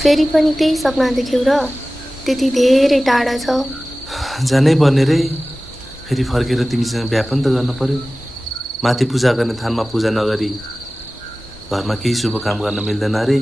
फेरि पनि त्यही सपना देख्यौ र त्यति धेरै टाढा छ। जानै पर्ने रे, फेरि फर्केर तिमीसँग बिहा पनि त गर्न पर्यो। माथि पूजा गर्ने थानमा पूजा नगरी घरमा केही शुभ काम गर्न मिल्दैन रे।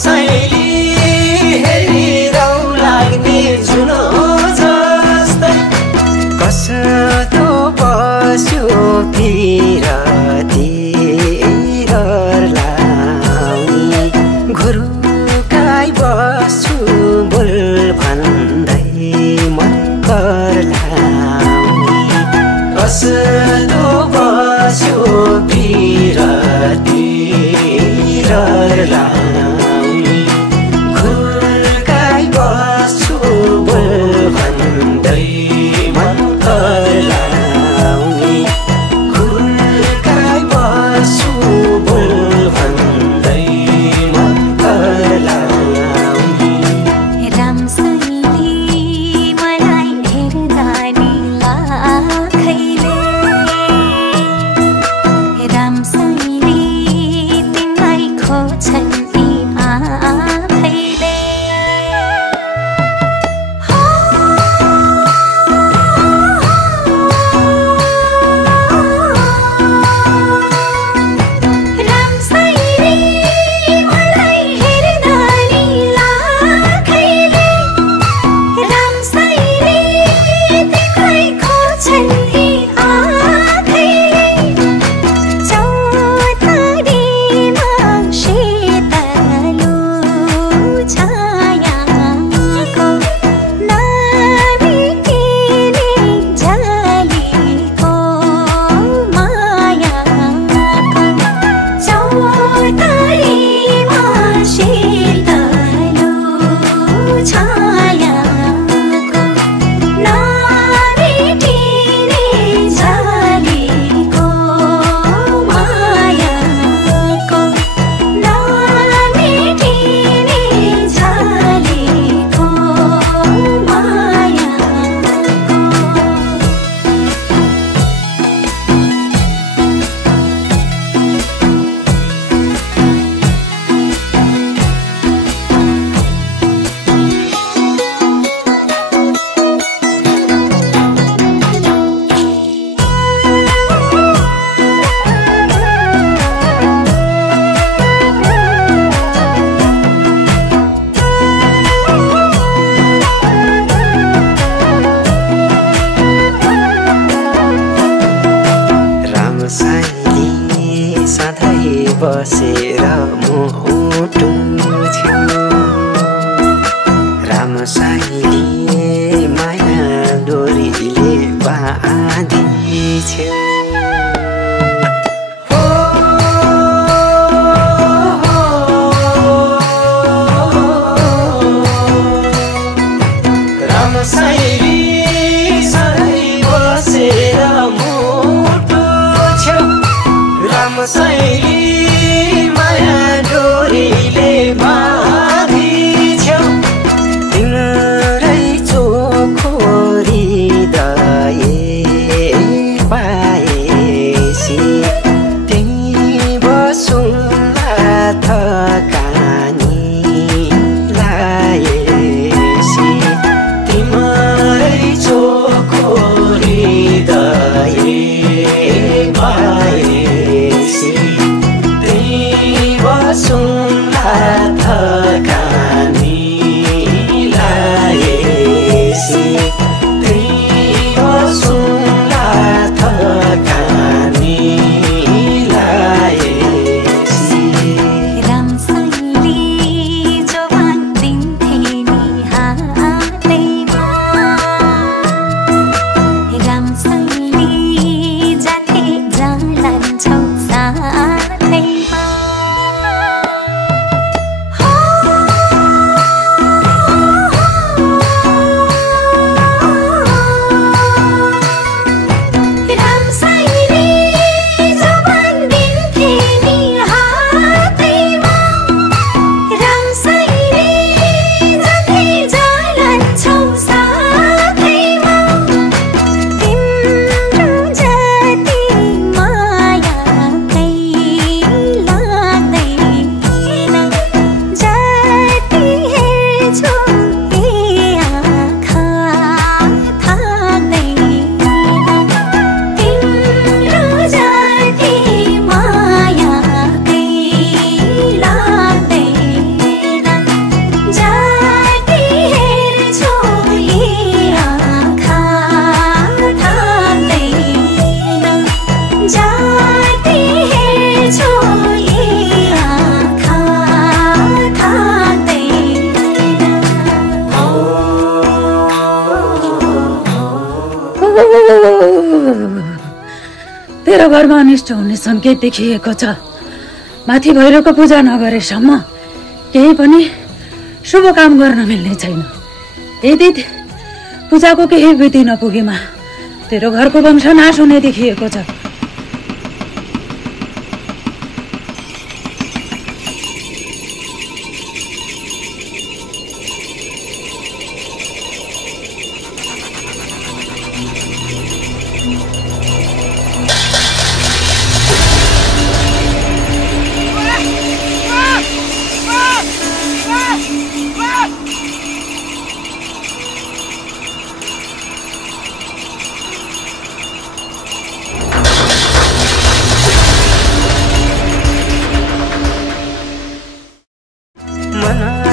शैली हेरिरौ लाग्ने जुनो जस्तै कस्तो बस्यो पिरती लाउने घुरुकाइ बस्छु बोल भन्दै मन कर लाउने कस्तो बस्यो पिरती लाउने घुरुकाइ बस्छु बोल भन्दै मन कर लाउने घुरुकाइ बस्छु बोल भन्दै मन कर लाउने रामसँगले मलाई हेर्दा नि लाखैले रामसँगले तिमीलाई खोज्छन् यी आँखैले रामसँगले मलाई हेर्दा नि लाखैले रामसँगले तिमीलाई खोज्छन् यी आँखैले चौतारीमा शीतलो छायाको नबिग्रिने जालीको मायाको चौतारीमा शीतलो छायाको नबिग्रिने जालीको मायाको नबिग्रिने जालीको मायाको रामसँगले सधैँ बसेर मुटु छेउ रामसँगले माया डोरीले बाँधी छेउ रामसँगले सधैँ बसेर मुटु छेउ रामसँगले माया डोरीले बाँधी छेउ तिम्रै चोखो हृदय पाए तेरो घरमा अनिष्ट हुने सङ्केत देखिएको छ। माथि भैरवको पूजा नगरेसम्म केही पनि शुभ काम गर्न मिल्ने छैन। यदि पूजाको केही विधि नपुगेमा तेरो घरको वंश नाश हुने देखिएको छ। मन